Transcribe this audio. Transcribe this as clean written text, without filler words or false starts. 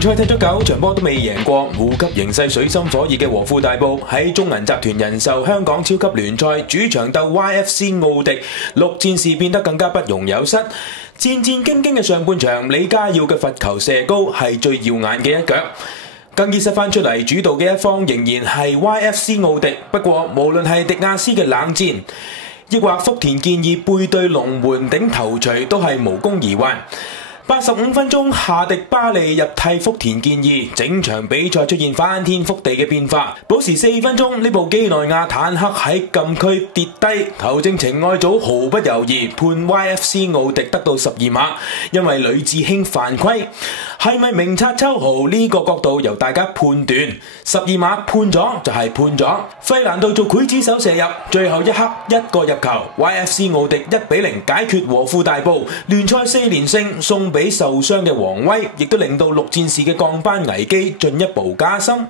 聯賽踢咗9場波都未贏過，護級形勢水深火熱嘅和富大埔喺中銀集團人壽香港超級聯賽主場鬥 YFC 奧迪，6戰事變得更加不容有失。戰戰兢兢嘅上半場，李家耀嘅罰球射高係最耀眼嘅一腳。更衣室翻出嚟主導嘅一方仍然係 YFC 奧迪，不過無論係迪亞斯嘅冷戰，抑或福田健二背對龍門頂頭錘，都係無功而還。85分鐘，夏迪巴利入替福田健二，整場比賽出現翻天覆地嘅變化。補時4分鐘，呢部基內亞坦克喺禁區跌低，球證情愛組毫不猶豫判 YFC 奧迪得到12碼，因為呂志興犯規。係咪明察秋毫呢個角度由大家判斷，12碼判咗就係判咗。費蘭道做劊子手射入，最後一刻一個入球 ，YFC 奧迪1-0解決和富大埔，聯賽4連勝送俾受傷嘅王威，亦都令到6戰士嘅降班危機進一步加深。